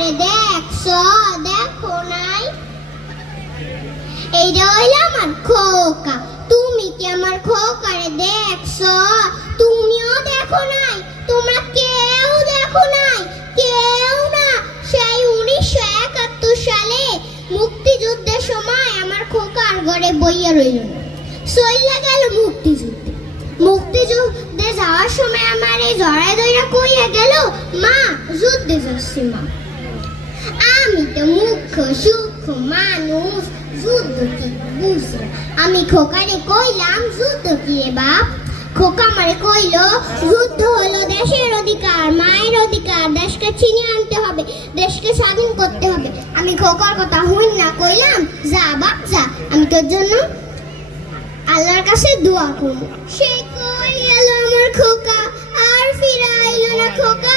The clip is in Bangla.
খোকারে দেখছো, দেখো নাই? এইটা হইল আমার খোকা। তুমি কি আমার খোকারে দেখছো? তুমিও দেখো নাই, তোমরা কেউ দেখো নাই, কেউ না। সেই 1971 সালে মুক্তিযুদ্ধের সময় আমার খোকার ঘরে বইয়া রইল না, চইলা গেল মুক্তিযুদ্ধে। মুক্তিযুদ্ধে যাওয়ার সময় আমার এই জড়ায় দইরা কইয়া গেল, মা যুদ্ধে যাচ্ছি মা। আমি তো মুখ্য সূক্ষ্ম মানুষ, যুদ্ধ কি বুঝি? আমি খোকারে কইলাম, যুদ্ধ কি রে বাপ? খোকা আমারে কইল, যুদ্ধ হলো দেশের অধিকার, মায়ের অধিকার, দেশকে ছিনিয়ে আনতে হবে, দেশকে স্বাধীন করতে হবে। আমি খোকার কথা হইন না কইলাম, যা বাপ যা, আমি তোর জন্য আল্লাহর কাছে দোয়া করব। সে কই গেল আমার খোকা, আর ফিরে আইলো না খোকা।